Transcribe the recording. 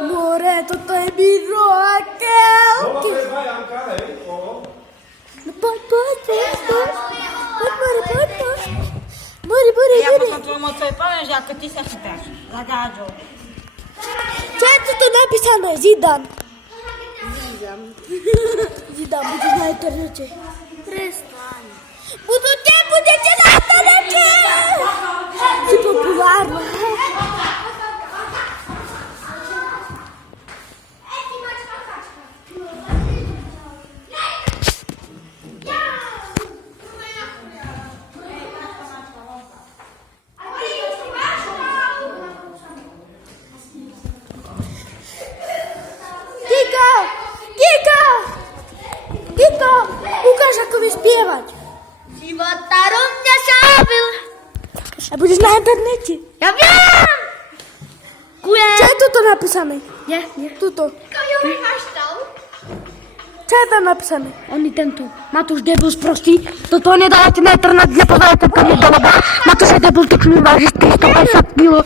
More, toto je bíro a kelky. No pojď. More. Ja potom tvojmu otcovi poviem, že ako ty sa chytáš. Za gáďou. Čo je tu napísané? Zidane. Zidane, budeš na internete. Prestaň. Budete na internete. Si populárna. Kiko, ukáž, ako vieš spievať. Života mňa šábil. A budeš na internete. Ja viem. Čo je tuto napísané? Nie. Tuto. Koju máš tam? Čo je tam napísané? Oni tento. Matúš debil sprostý. Toto nedávate na internet, nepoznáte to nedalo. Matúš je debil, to mi váži 350 kg.